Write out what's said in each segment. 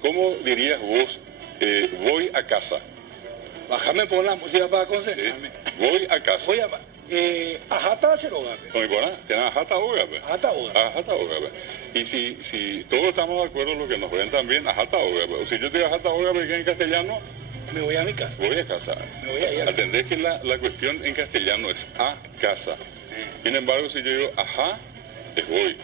¿cómo dirías vos, voy a casa? Bájame por la música para concentrarme. Voy a casa. Voy a... ajata ceroga. ¿Cómo igual? ¿Tienes ajata oga? Ajata oga. Ajata oga. Y si todos estamos de acuerdo, los que nos ven también, ajata oga. O si yo te digo ajata oga, porque en castellano, Me voy a mi casa. voy a casa. Me voy a ir a Atendés que la cuestión en castellano es a casa. Sin embargo, si yo digo ajá, es voy.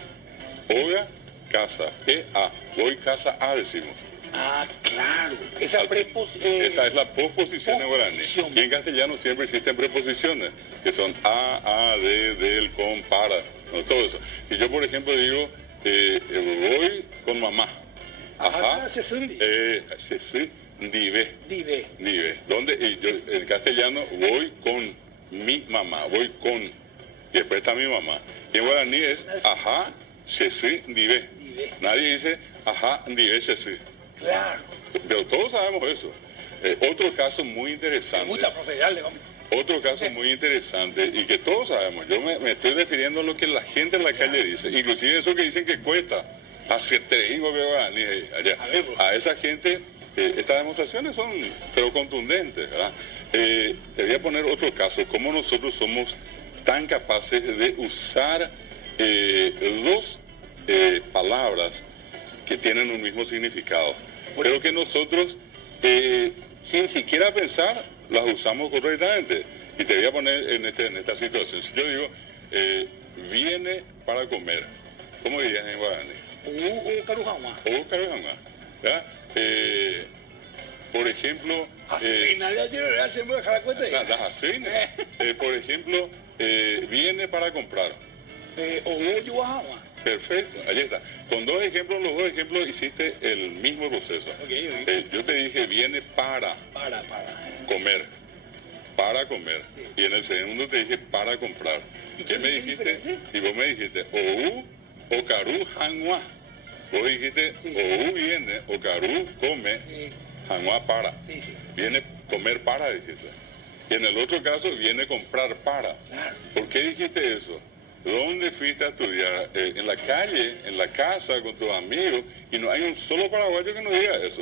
Oga, casa. A. Voy casa a, decimos. Ah, claro. Esa Esa es la posposición en guaraní. posposición. Y en castellano siempre existen preposiciones, que son a, de, del, con, para, no, todo eso. Si yo, por ejemplo, digo, voy con mamá. Ajá, se sundi. Dive. Dive. ¿Dónde? Y yo, en castellano, voy con mi mamá, voy con, y después está mi mamá. Y en guaraní es, ajá, dive. Dive. Nadie dice, ajá, dive, Claro. pero todos sabemos eso. Otro caso muy Me interesante. gusta, profe, dale, vamos. Otro caso muy interesante y que todos sabemos. Yo me estoy refiriendo a lo que la gente en la calle dice. Inclusive eso que dicen que cuesta. Hace tringo que va allá. A esa gente, estas demostraciones son pero contundentes, ¿verdad? Te voy a poner otro caso. Cómo nosotros somos tan capaces de usar dos palabras que tienen un mismo significado. Creo que nosotros, sin siquiera pensar, las usamos correctamente. Y te voy a poner en esta situación. Si yo digo, viene para comer, ¿cómo dirías en guaraní? Carujama. O carujama, ¿verdad? Por ejemplo, Nadie tiene hacemos dejar la cuenta. las acenas. Por ejemplo, viene para comprar. O yo bajaba. Perfecto, ahí está. Con dos ejemplos, los dos ejemplos hiciste el mismo proceso. Ok. Yo te dije, viene para Para. comer. Para comer. Sí. Y en el segundo te dije, para comprar. ¿Y ¿Qué qué me es dijiste? diferente? Y vos me dijiste, o caru, hanwa. Vos dijiste, ou viene, o caru come, Sí. hanwa para. Sí. Viene comer para, dijiste. Y en el otro caso, viene comprar para. Claro. ¿Por qué dijiste eso? ¿Dónde fuiste a estudiar? En la calle, en la casa, con tus amigos, y no hay un solo paraguayo que nos diga eso.